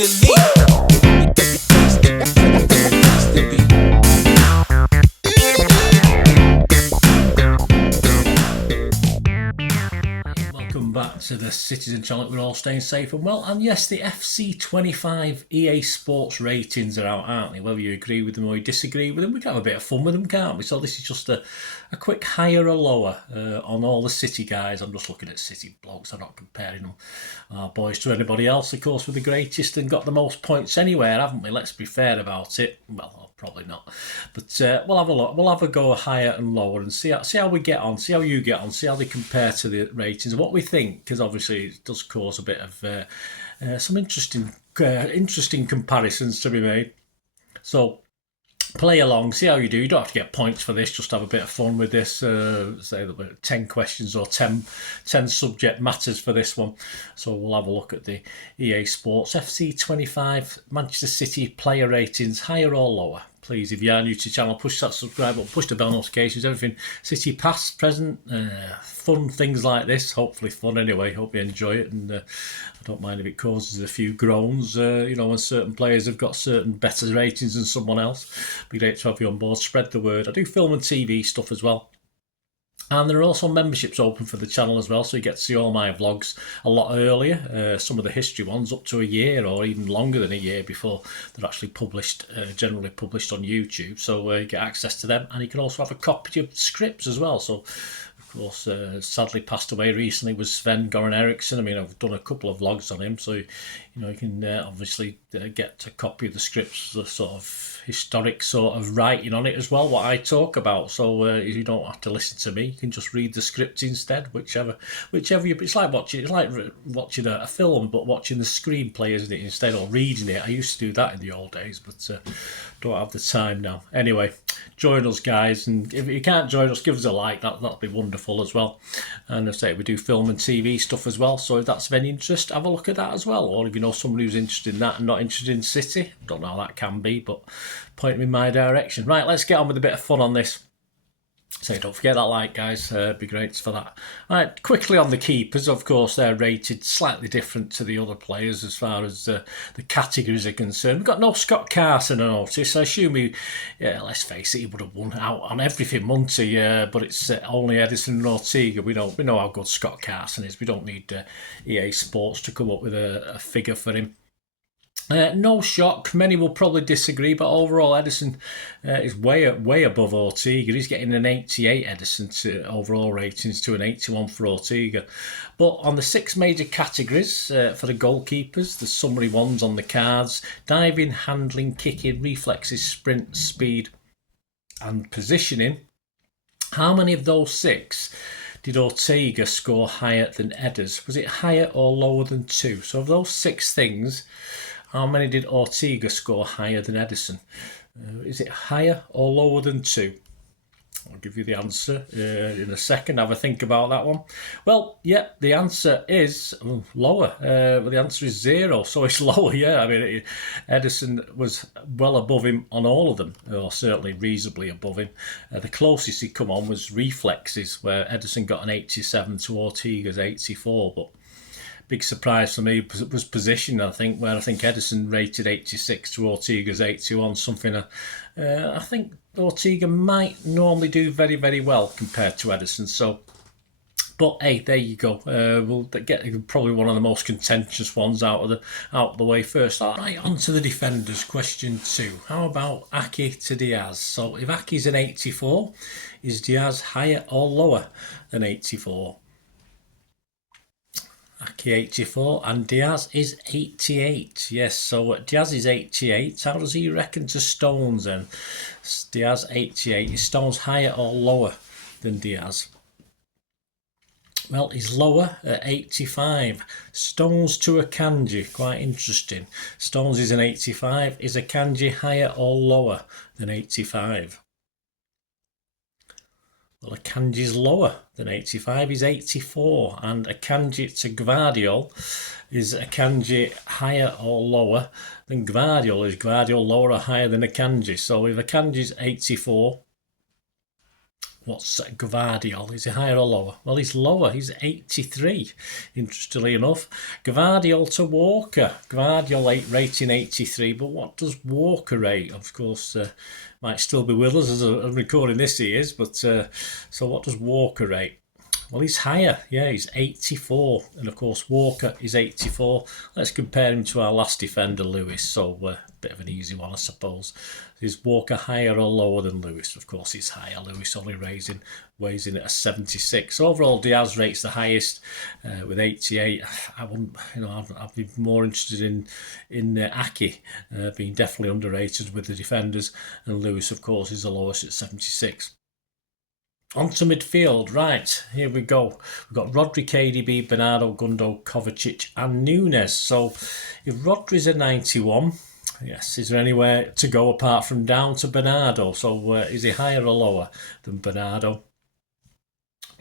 Welcome back to the Citizen channel. We're all staying safe and well. And yes, the FC25 EA Sports ratings are out, aren't they? Whether you agree with them or you disagree with them, we can have a bit of fun with them, can't we? So this is just a quick higher or lower on all the City guys. I'm just looking at City blokes. I'm not comparing them, our boys, to anybody else. Of course, we're the greatest and got the most points anywhere, haven't we? Let's be fair about it. Well, probably not. But we'll have a look. We'll have a go higher and lower and see how we get on, see how you get on, see how they compare to the ratings and what we think, because obviously it does cause a bit of some interesting comparisons to be made. So play along, see how you do. You don't have to get points for this, just have a bit of fun with this. Say that we're 10 questions or 10 subject matters for this one. So we'll have a look at the EA Sports FC25 Manchester City player ratings, higher or lower. Please, if you are new to the channel, push that subscribe button, push the bell notifications, everything City past, present, fun things like this. Hopefully fun anyway. Hope you enjoy it, and I don't mind if it causes a few groans. You know, when certain players have got certain better ratings than someone else. Be great to have you on board. Spread the word. I do film and TV stuff as well. And there are also memberships open for the channel as well, so you get to see all my vlogs a lot earlier. Some of the history ones up to a year or even longer than a year before they're actually published, generally published on YouTube. So you get access to them, and you can also have a copy of scripts as well. So, of course, sadly passed away recently was Sven-Göran Eriksson. I mean, I've done a couple of vlogs on him, so you know you can obviously get a copy of the scripts, the sort of historic sort of writing on it as well, what I talk about. So you don't have to listen to me, you can just read the script instead, whichever you. It's like watching a film, but watching the screenplay, isn't it, instead, or reading it. I used to do that in the old days, but don't have the time now. Anyway, join us, guys, and if you can't join us, give us a like. That'll be wonderful as well. And I say we do film and TV stuff as well, so if that's of any interest, have a look at that as well. Or if you know someone who's interested in that and not interested in City, don't know how that can be, but point them in my direction. Right, let's get on with a bit of fun on this. So don't forget that like, guys, be great for that. Right, quickly on the keepers, of course, they're rated slightly different to the other players as far as the categories are concerned. We've got no Scott Carson, I notice. I assume let's face it, he would have won out on everything, wouldn't he? But it's only Edison and Ortega. We know how good Scott Carson is. We don't need EA Sports to come up with a figure for him. No shock, many will probably disagree, but overall Edison is way above Ortega. He's getting an 88 Edison to overall ratings to an 81 for Ortega. But on the 6 major categories for the goalkeepers, the summary ones on the cards: diving, handling, kicking, reflexes, sprint, speed and positioning. How many of those 6 did Ortega score higher than Edders? Was it higher or lower than 2? So of those 6 things, how many did Ortega score higher than Edison? Is it higher or lower than 2? I'll give you the answer in a second. Have a think about that one. Well, yeah, the answer is lower. Well, the answer is 0, so it's lower, yeah. I mean, Edison was well above him on all of them, or certainly reasonably above him. The closest he'd come on was reflexes, where Edison got an 87 to Ortega's 84, but big surprise for me was position, I think, where I think Edison rated 86 to Ortega's 81, something I think Ortega might normally do very, very well compared to Edison. So, but hey, there you go. We'll get probably one of the most contentious ones out of the way first. Right, on to the defenders. Question 2. How about Aki to Diaz? So if Aki's an 84, is Diaz higher or lower than 84? Aki 84 and Diaz is 88. Yes, so Diaz is 88. How does he reckon to Stones then? Diaz 88. Is Stones higher or lower than Diaz? Well, he's lower at 85. Stones to Akanji, quite interesting. Stones is an 85. Is Akanji higher or lower than 85? Well, Akanji's lower than 85, he's 84, and Akanji to Gvardiol, is Akanji higher or lower than Gvardiol? Is Gvardiol lower or higher than Akanji? So if Akanji's 84 What's Gvardiol? Is he higher or lower? Well, he's lower. He's 83, interestingly enough. Gvardiol to Walker. Gvardiol rating 83, but what does Walker rate? Of course, might still be with us as I'm recording this, he is, but so what does Walker rate? Well, he's higher. Yeah, he's 84. And of course, Walker is 84. Let's compare him to our last defender, Lewis. So, a bit of an easy one, I suppose. Is Walker higher or lower than Lewis? Of course, he's higher. Lewis only weighs in at a 76. So overall, Diaz rates the highest with 88. I wouldn't, I'd be more interested in Aki being definitely underrated with the defenders. And Lewis, of course, is the lowest at 76. On to midfield, right, here we go. We've got Rodri, KDB, Bernardo, Gundo, Kovacic and Nunes. So if Rodri's a 91, yes, is there anywhere to go apart from down to Bernardo? So is he higher or lower than Bernardo?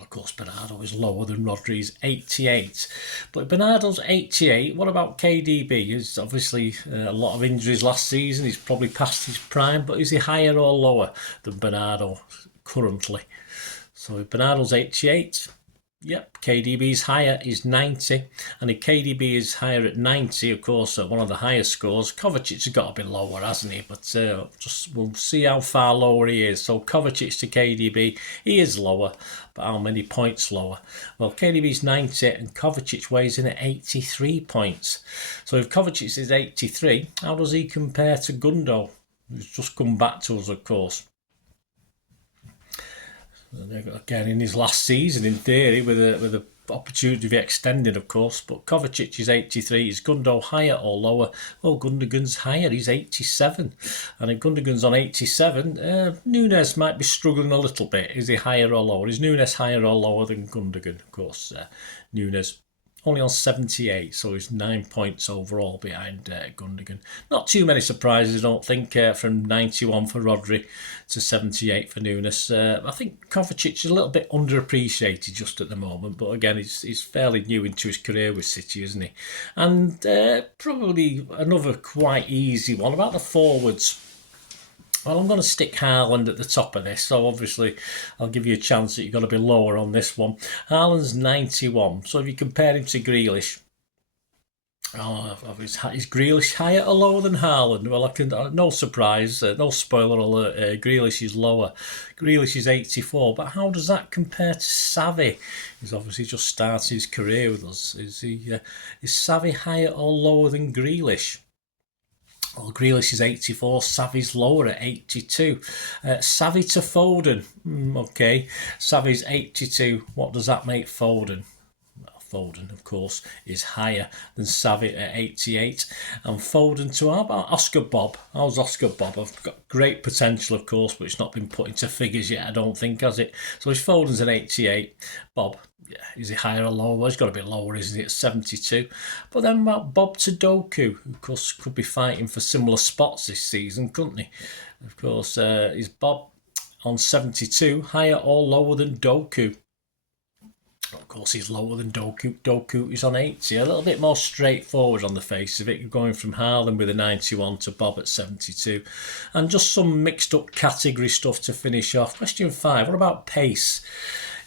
Of course, Bernardo is lower than Rodri's 88. But Bernardo's 88, what about KDB? There's obviously a lot of injuries last season. He's probably past his prime, but is he higher or lower than Bernardo currently? So if Bernardo's 88, yep, KDB's higher is 90. And if KDB is higher at 90, of course, one of the highest scores, Kovacic has got to be lower, hasn't he? But we'll see how far lower he is. So Kovacic to KDB, he is lower, but how many points lower? Well, KDB's 90 and Kovacic weighs in at 83 points. So if Kovacic is 83, how does he compare to Gundo, who's just come back to us, of course? Again, in his last season, in theory, with the opportunity of extending, of course. But Kovacic is 83. Is Gundo higher or lower? Well, Gundogan's higher. He's 87. And if Gundogan's on 87, Nunes might be struggling a little bit. Is he higher or lower? Is Nunes higher or lower than Gundogan? Of course, Nunes only on 78, so he's 9 points overall behind Gundogan. Not too many surprises, I don't think, from 91 for Rodri to 78 for Nunes. I think Kovacic is a little bit underappreciated just at the moment, but again, he's fairly new into his career with City, isn't he? And probably another quite easy one about the forwards. Well, I'm going to stick Haaland at the top of this, so obviously I'll give you a chance that you've got to be lower on this one. Haaland's 91, so if you compare him to Grealish, is Grealish higher or lower than Haaland? Well, no surprise, no spoiler alert, Grealish is lower. Grealish is 84, but how does that compare to Xavi? He's obviously just started his career with us. Is Xavi higher or lower than Grealish? Well, Grealish is 84, Xavi's lower at 82. Xavi to Foden, okay. Xavi's 82, what does that make Foden? Well, Foden, of course, is higher than Xavi at 88. And Foden to how about Oscar Bob? How's Oscar Bob? I've got great potential, of course, but it's not been put into figures yet, I don't think, has it? So if Foden's an 88, Bob, yeah, is he higher or lower? Well, he's got to be lower, isn't he, at 72? But then about Bob to Doku, who of course could be fighting for similar spots this season, couldn't he? Of course, is Bob on 72 higher or lower than Doku? Of course, he's lower than Doku. Doku is on 80. A little bit more straightforward on the face of it, going from Haaland with a 91 to Bob at 72. And just some mixed up category stuff to finish off. Question 5, what about pace?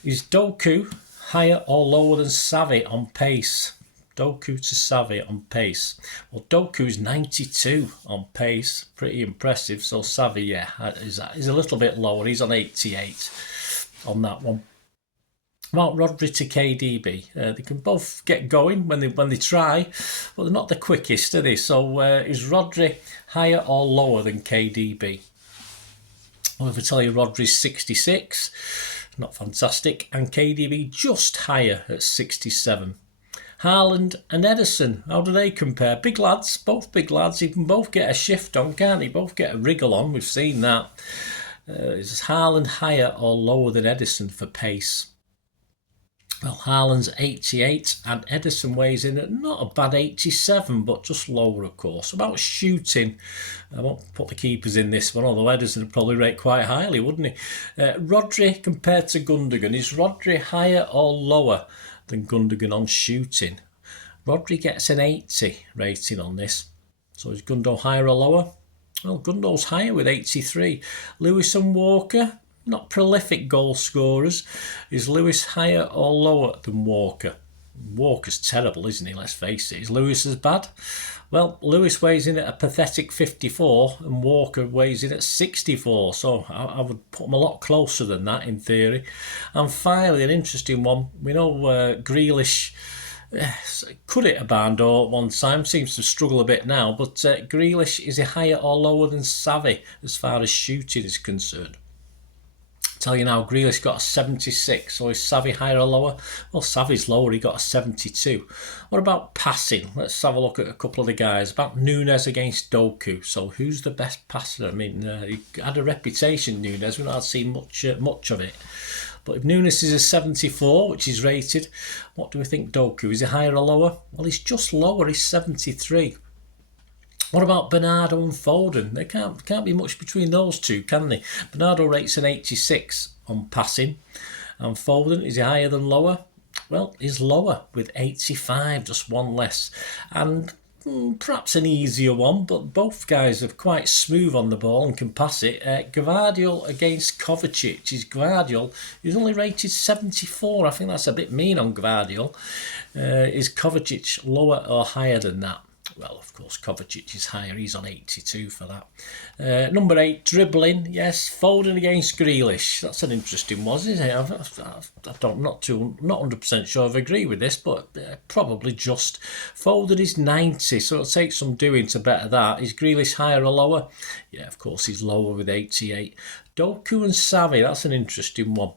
Is Doku higher or lower than Xavi on pace? Doku to Xavi on pace. Well, Doku's 92 on pace. Pretty impressive. So Xavi, yeah, is a little bit lower. He's on 88 on that one. About Rodri to KDB. They can both get going when they try, but they're not the quickest, are they? So is Rodri higher or lower than KDB? Well, if I tell you Rodri's 66, not fantastic, and KDB just higher at 67. Haaland and Ederson, how do they compare? Big lads, both big lads. You can both get a shift on, can't they? Both get a wriggle on. We've seen that. Is Haaland higher or lower than Ederson for pace? Well, Haaland's 88 and Ederson weighs in at not a bad 87, but just lower, of course. About shooting, I won't put the keepers in this one, although Ederson would probably rate quite highly, wouldn't he? Rodri compared to Gundogan, is Rodri higher or lower than Gundogan on shooting? Rodri gets an 80 rating on this. So is Gundo higher or lower? Well, Gundo's higher with 83. Lewis and Walker, not prolific goal scorers. Is Lewis higher or lower than Walker? Walker's terrible, isn't he? Let's face it. Is Lewis as bad? Well, Lewis weighs in at a pathetic 54 and Walker weighs in at 64. So I would put him a lot closer than that in theory. And finally, an interesting one. We know Grealish could hit a barn door at one time, seems to struggle a bit now, but Grealish, is he higher or lower than Savvy as far as shooting is concerned? Tell you now, Grealish got a 76, so is Savvy higher or lower? Well, Savvy's lower, he got a 72. What about passing? Let's have a look at a couple of the guys. About Nunes against Doku. So who's the best passer? I mean, he had a reputation, Nunes. We've not seen much of it. But if Nunes is a 74, which is rated, what do we think Doku? Is he higher or lower? Well, he's just lower, he's 73. What about Bernardo and Foden? There can't be much between those two, can they? Bernardo rates an 86 on passing. And Foden, is he higher than lower? Well, he's lower with 85, just one less. And perhaps an easier one, but both guys are quite smooth on the ball and can pass it. Gvardiol against Kovacic. Is Gvardiol, he's only rated 74. I think that's a bit mean on Gvardiol. Is Kovacic lower or higher than that? Well, of course, Kovacic is higher. He's on 82 for that. Number 8, dribbling. Yes, Foden against Grealish. That's an interesting one, isn't it? I'm not 100% sure I agree with this, but probably just. Foden is 90, so it'll take some doing to better that. Is Grealish higher or lower? Yeah, of course, he's lower with 88. Doku and Savvy, that's an interesting one.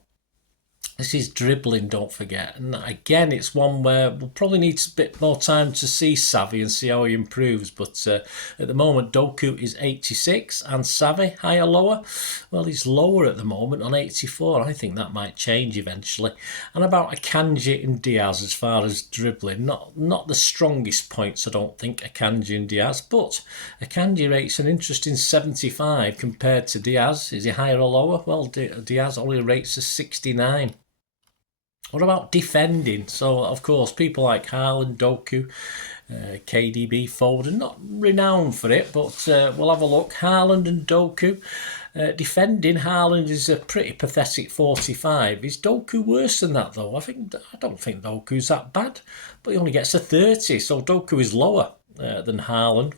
This is dribbling, don't forget. And again, it's one where we'll probably need a bit more time to see Savvy and see how he improves. But at the moment, Doku is 86 and Savvy, higher, lower? Well, he's lower at the moment on 84. I think that might change eventually. And about Akanji and Diaz as far as dribbling, not the strongest points, I don't think, Akanji and Diaz. But Akanji rates an interesting 75 compared to Diaz. Is he higher or lower? Well, Diaz only rates a 69. What about defending? So, of course, people like Haaland, Doku, KDB, Foden, not renowned for it, but we'll have a look. Haaland and Doku. Defending, Haaland is a pretty pathetic 45. Is Doku worse than that, though? I don't think Doku's that bad, but he only gets a 30, so Doku is lower than Haaland.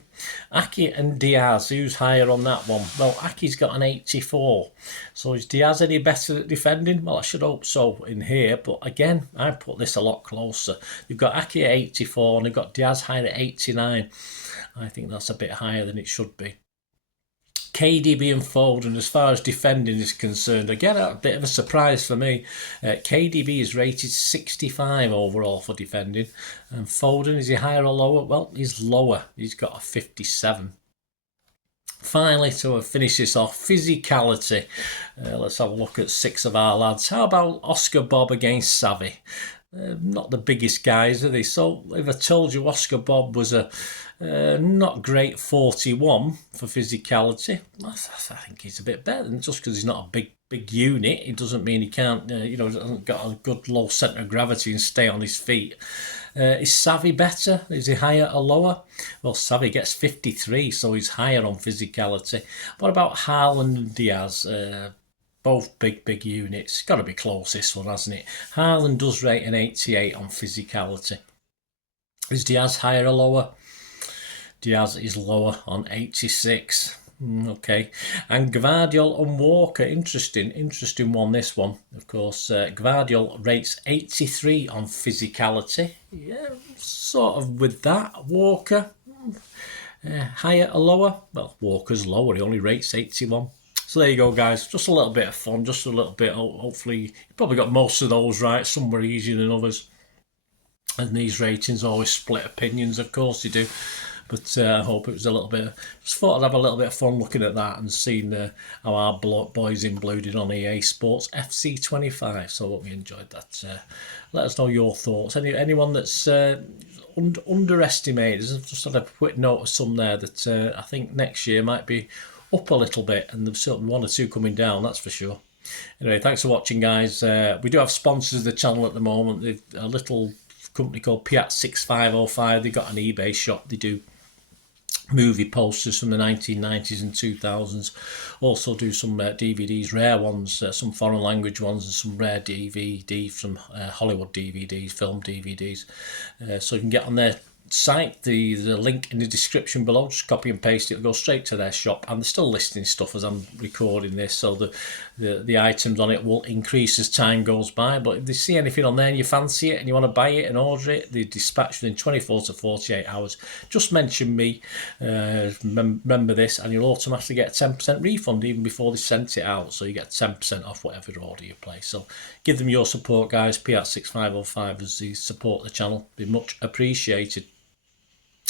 Aki and Diaz, who's higher on that one? Well, Aki's got an 84. So is Diaz any better at defending? Well, I should hope so in here. But again, I put this a lot closer. You've got Aki at 84 and you've got Diaz higher at 89. I think that's a bit higher than it should be. KDB and Foden, as far as defending is concerned, again, a bit of a surprise for me. KDB is rated 65 overall for defending. And Foden, is he higher or lower? Well, he's lower. He's got a 57. Finally, to finish this off, physicality. Let's have a look at 6 of our lads. How about Oscar Bob against Savvy? Not the biggest guys, are they? So if I told you Oscar Bob was a not great 41 for physicality, I think he's a bit better. Than just because he's not a big unit, it doesn't mean he can't, hasn't got a good low centre of gravity and stay on his feet. Is Savvy better? Is he higher or lower? Well, Savvy gets 53, so he's higher on physicality. What about Haaland and Diaz? Both big units. Got to be close, this one, hasn't it? Haaland does rate an 88 on physicality. Is Diaz higher or lower? Diaz is lower on 86. Okay. And Gvardiol and Walker, interesting one, this one. Of course, Gvardiol rates 83 on physicality. Yeah, sort of with that. Walker, higher or lower? Well, Walker's lower. He only rates 81. So there you go, guys. Just a little bit of fun, just a little bit. Hopefully, you probably got most of those right. Some were easier than others. And these ratings always split opinions, of course they do. But I hope it was a little bit. Just thought I'd have a little bit of fun looking at that and seeing how our boys in blue did on EA Sports FC25. So I hope you enjoyed that. Let us know your thoughts. Anyone that's underestimated. I've just had a quick note of some there that I think next year might be up a little bit, and there's certainly 1 or 2 coming down, that's for sure. Anyway, thanks for watching, guys. We do have sponsors of the channel at the moment. They've a little company called Piat6505. They've got an eBay shop. They do movie posters from the 1990s and 2000s. Also do some DVDs, rare ones, some foreign language ones, and some rare DVD from Hollywood DVDs, film DVDs. So you can get on their site, the link in the description below, just copy and paste it, it'll go straight to their shop, and they're still listing stuff as I'm recording this, so the items on it will increase as time goes by. But if they see anything on there and you fancy it and you want to buy it and order it, they dispatch within 24 to 48 hours. Just mention me, remember this, and you'll automatically get a 10% refund even before they sent it out, so you get 10% off whatever order you place. So give them your support, guys. P6505 as they support the channel, be much appreciated.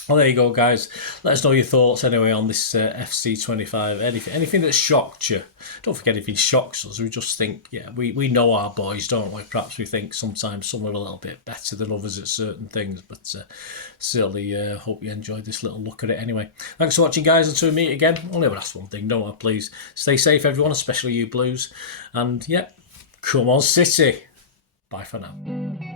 Well, there you go, guys. Let us know your thoughts anyway on this FC25. Anything that shocked you. Don't forget, anything shocks us, we just think, yeah, we know our boys, don't we? Perhaps we think sometimes some are a little bit better than others at certain things, but certainly hope you enjoyed this little look at it anyway. Thanks for watching, guys. Until we meet again, I'll never ask one thing, don't I? Please stay safe, everyone, especially you Blues. And yeah, come on, City. Bye for now.